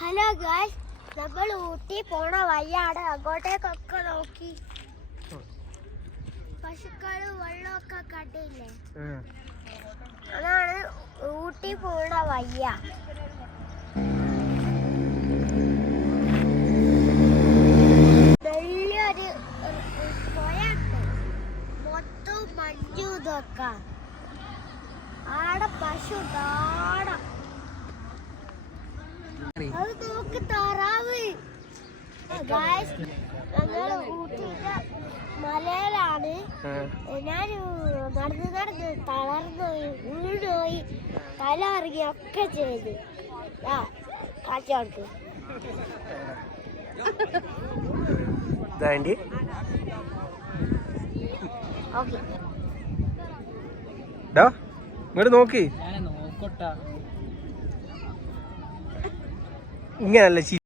Hello guys, നമ്മൾ ഊട്ടി പോണ വഴിയാണ്. അങ്ങോട്ടേക്കൊക്കെ നോക്കി പശുക്കളും വെള്ളമൊക്കെ കണ്ടില്ലേ? അതാണ് ഊട്ടി പോണ വയ്യ. വലിയൊരു പുഴയുണ്ട്, മൊത്തം മഞ്ഞു ഇതൊക്കെ. ആടെ പശു നാടം, അത് നോക്ക് താറാവ്. ഞങ്ങൾ ഊട്ടിയുടെ മലയിലാണ്. ഞാൻ നടന്ന് തളർന്നുപോയി, വീണുപോയി, തല ഇറങ്ങി ഒക്കെ ചെയ്ത്. കാച്ചോർക്ക് ഇങ്ങോട്ട് നോക്കി ഇങ്ങനല്ല